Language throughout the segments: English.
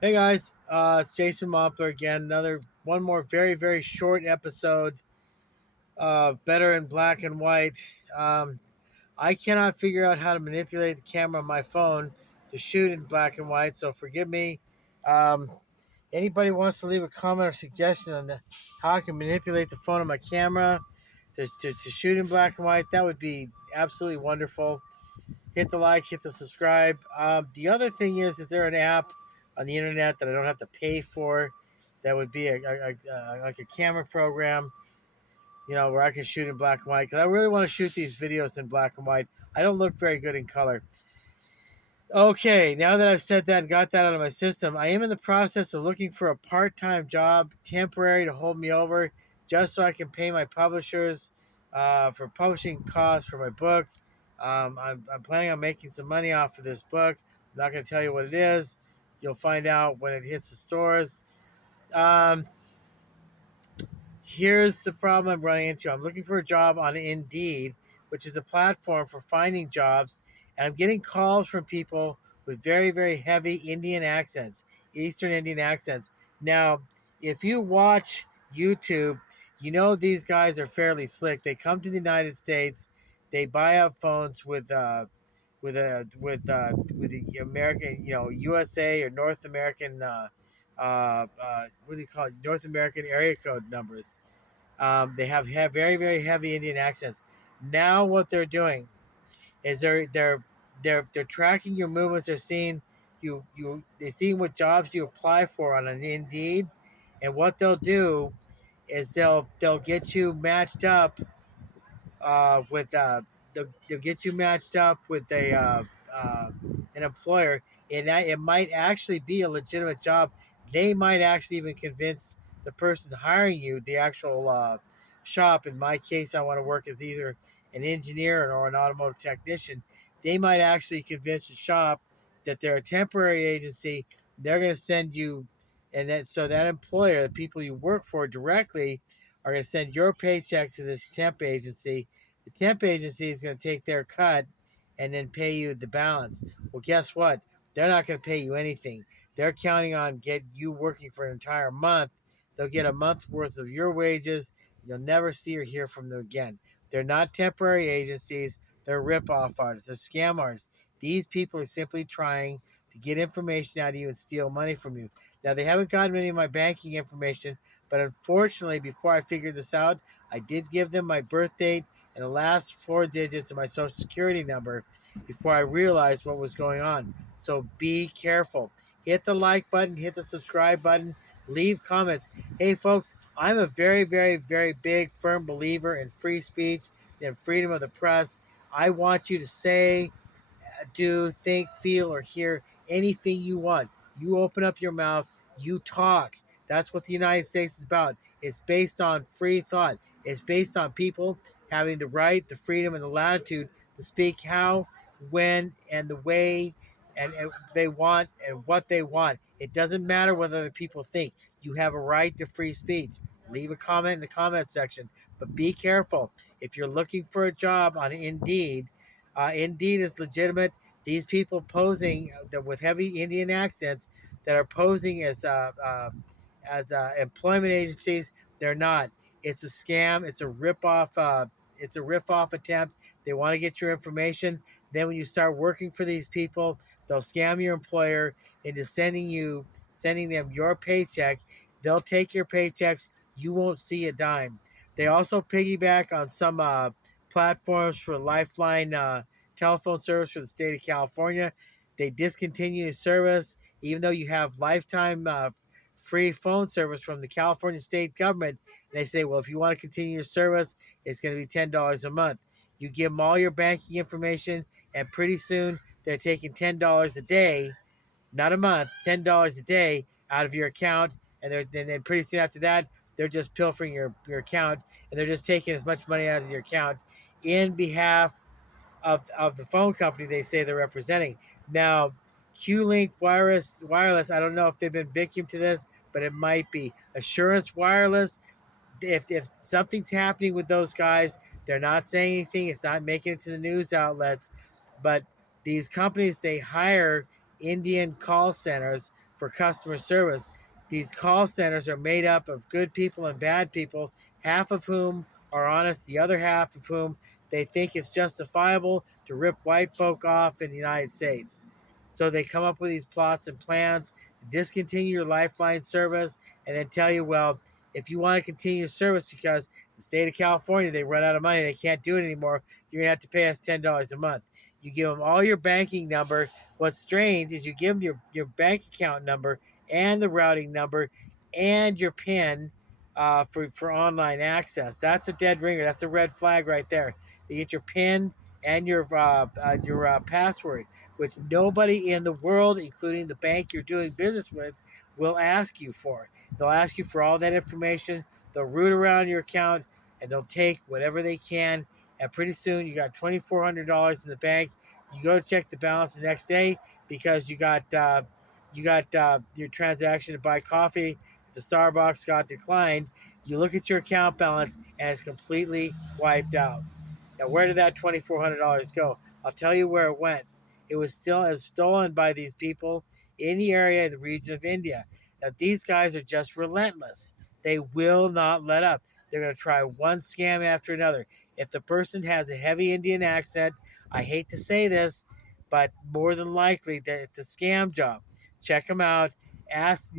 Hey guys, it's Jason Wampler again. Another one more very short episode. Better in black and white. Um, I cannot figure out how to manipulate the camera on my phone to shoot in black and white. So forgive me. Um, Anybody wants to leave a comment or suggestion on how I can manipulate the phone on my camera to shoot in black and white? That would be absolutely wonderful. Hit the like, hit the subscribe. The other thing is there an app on the internet that I don't have to pay for? That would be like a camera program, where I can shoot in black and white. Because I really want to shoot these videos in black and white. I don't look very good in color. Okay, now that I've said that and got that out of my system, I am in the process of looking for a part-time job, temporary, to hold me over, just so I can pay my publishers for publishing costs for my book. I'm planning on making some money off of this book. I'm not going to tell you what it is. You'll find out when it hits the stores. Um, Here's the problem I'm running into. I'm looking for a job on Indeed, which is a platform for finding jobs, and I'm getting calls from people with very heavy Indian accents, Eastern Indian accents. Now, if you watch YouTube, you know these guys are fairly slick. They come to the United States, they buy up phones with the American, USA or North American, what do you call it? North American area code numbers. They have very heavy Indian accents. Now what they're doing is they're tracking your movements. They're seeing they're seeing what jobs you apply for on an Indeed, and what they'll do is they'll get you matched up with they'll get you matched up with an employer, and it might actually be a legitimate job. They might actually even convince the person hiring you, the actual shop. In my case, I want to work as either an engineer or an automotive technician. They might actually convince the shop that they're a temporary agency. They're going to send you, and then so that employer, the people you work for directly, are going to send your paycheck to this temp agency. The temp agency is going to take their cut and then pay you the balance. Well, guess what? They're not going to pay you anything. They're counting on get you working for an entire month. They'll get a month worth of your wages. You'll never see or hear from them again. They're not temporary agencies. They're rip-off artists. They're scam artists. These people are simply trying to get information out of you and steal money from you. Now, they haven't gotten any of my banking information, but unfortunately, before I figured this out, I did give them my birth date and the last four digits of my social security number before I realized what was going on. So be careful. Hit the like button, hit the subscribe button, leave comments. Hey, folks, I'm a very big, firm believer in free speech and freedom of the press. I want you to say, do, think, feel, or hear anything you want. You open up your mouth, you talk. That's what the United States is about. It's based on free thought. It's based on people having the right, the freedom, and the latitude to speak how, when, and the way and they want and what they want. It doesn't matter what other people think. You have a right to free speech. Leave a comment in the comment section, but be careful. If you're looking for a job on Indeed, Indeed is legitimate. These people posing with heavy Indian accents that are posing as employment agencies, they're not. It's a scam. It's a rip off. It's a rip off attempt. They want to get your information. Then when you start working for these people, they'll scam your employer into sending them your paycheck. They'll take your paychecks. You won't see a dime. They also piggyback on some platforms for Lifeline telephone service for the state of California. They discontinue the service, even though you have lifetime free phone service from the California state government. And they say, well, if you want to continue your service, it's going to be $10 a month. You give them all your banking information, and pretty soon they're taking $10 a day, not a month, $10 a day out of your account. And then pretty soon after that, they're just pilfering your account, and they're just taking as much money out of your account in behalf of the phone company they say they're representing. Now, Wireless, I don't know if they've been victim to this, but it might be. Assurance Wireless, if something's happening with those guys, they're not saying anything. It's not making it to the news outlets, but these companies, they hire Indian call centers for customer service. These call centers are made up of good people and bad people, half of whom are honest, the other half of whom they think it's justifiable to rip white folk off in the United States. So they come up with these plots and plans to discontinue your Lifeline service and then tell you, well, if you want to continue service because the state of California, they run out of money, they can't do it anymore, you're going to have to pay us $10 a month. You give them all your banking number. What's strange is you give them your bank account number and the routing number and your PIN for online access. That's a dead ringer. That's a red flag right there. You get your PIN and your password, which nobody in the world, including the bank you're doing business with, will ask you for. They'll ask you for all that information. They'll root around your account and they'll take whatever they can. And pretty soon you got $2,400 in the bank. You go to check the balance the next day because you got your transaction to buy coffee at the Starbucks got declined. You look at your account balance and it's completely wiped out. Now, where did that $2,400 go? I'll tell you where it went. It was still stolen by these people in the area, in the region of India. Now, these guys are just relentless. They will not let up. They're going to try one scam after another. If the person has a heavy Indian accent, I hate to say this, but more than likely it's a scam job. Check them out. Ask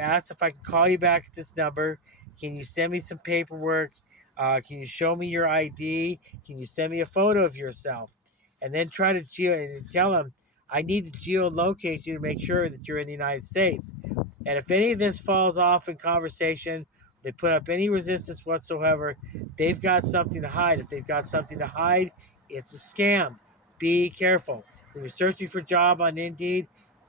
ask if I can call you back at this number. Can you send me some paperwork? Can you show me your ID? Can you send me a photo of yourself? And then try to tell them, I need to geolocate you to make sure that you're in the United States. And if any of this falls off in conversation, they put up any resistance whatsoever, they've got something to hide. If they've got something to hide, it's a scam. Be careful. When you're searching for a job on Indeed,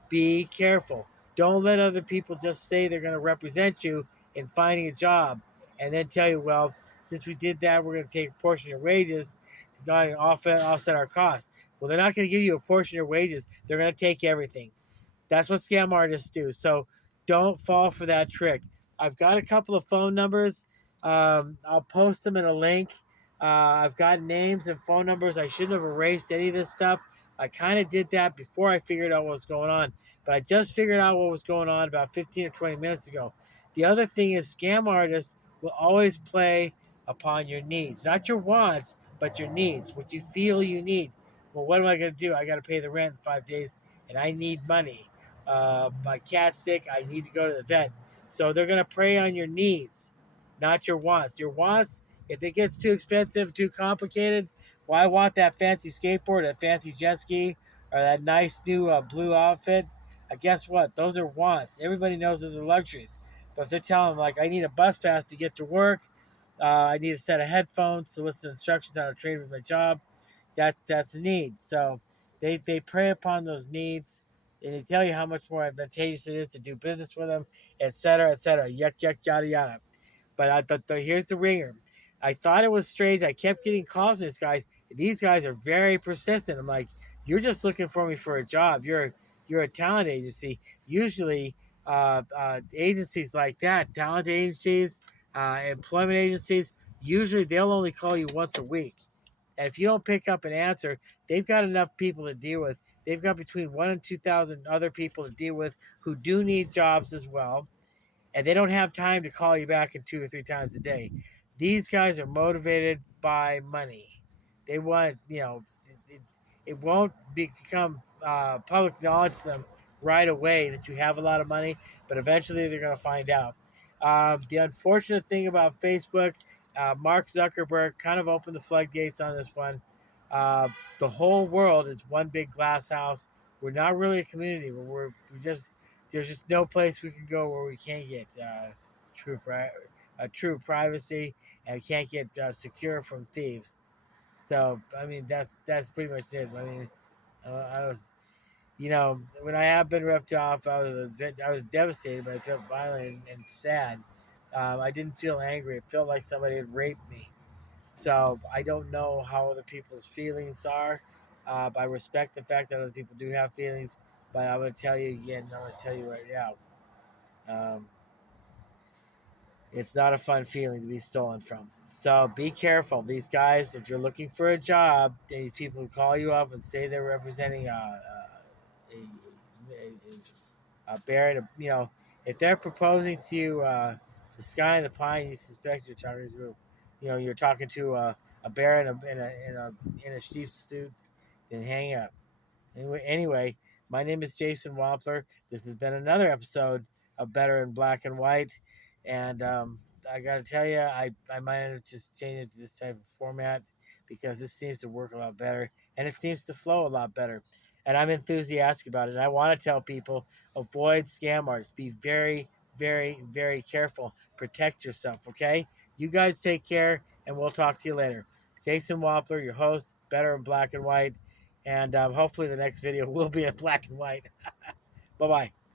be careful. Don't let other people just say they're going to represent you in finding a job and then tell you, well, since we did that, we're going to take a portion of your wages to offset our costs. Well, they're not going to give you a portion of your wages. They're going to take everything. That's what scam artists do. So don't fall for that trick. I've got a couple of phone numbers. I'll post them in a link. I've got names and phone numbers. I shouldn't have erased any of this stuff. I kind of did that before I figured out what was going on. But I just figured out what was going on about 15 or 20 minutes ago. The other thing is, scam artists will always play upon your needs, not your wants, but your needs, what you feel you need. Well, what am I going to do? I got to pay the rent in 5 days and I need money. My cat's sick. I need to go to the vet. So they're going to prey on your needs, not your wants. Your wants, if it gets too expensive, too complicated, well, I want that fancy skateboard, that fancy jet ski, or that nice new blue outfit. Guess what? Those are wants. Everybody knows those are luxuries. But if they're telling them, like, I need a bus pass to get to work, I need a set of headphones to listen to instructions on how to train for my job, that's a need. So they prey upon those needs and they tell you how much more advantageous it is to do business with them, et cetera, et cetera. Yuck, yuck, yada, yada. But I thought, here's the ringer. I thought it was strange. I kept getting calls from these guys. These guys are very persistent. I'm like, you're just looking for me for a job. You're a talent agency. Usually, agencies like that, talent agencies, employment agencies, usually they'll only call you once a week. And if you don't pick up an answer, they've got enough people to deal with. They've got between 1 and 2,000 other people to deal with who do need jobs as well, and they don't have time to call you back in 2 or 3 times a day. These guys are motivated by money. They want, it won't become public knowledge to them right away that you have a lot of money, but eventually they're going to find out. The unfortunate thing about Facebook, Mark Zuckerberg kind of opened the floodgates on this one. Uh, the whole world is one big glass house. We're not really a community. We're just there's just no place we can go where we can't get true pri- true privacy and we can't get secure from thieves. So I mean that's pretty much it. I mean I was when I have been ripped off, I was devastated, but I felt violent and sad. I didn't feel angry. It felt like somebody had raped me. So I don't know how other people's feelings are. But I respect the fact that other people do have feelings. But I'm going to tell you again. I'm going to tell you right now. Um, it's not a fun feeling to be stolen from. So be careful. These guys, if you're looking for a job, these people call you up and say they're representing a bear and a, if they're proposing to you, the sky and the pie, you suspect you're talking to, you're talking to a bear in a sheep's suit, then hang up. Anyway, my name is Jason Wampler. This has been another episode of Better in Black and White, and I got to tell you, I might end up just changing it to this type of format because this seems to work a lot better, and it seems to flow a lot better. And I'm enthusiastic about it. And I want to tell people avoid scam artists. Be very, very, very careful. Protect yourself. Okay. You guys take care, and we'll talk to you later. Jason Wampler, your host, Better in Black and White. And hopefully the next video will be in black and white. Bye bye.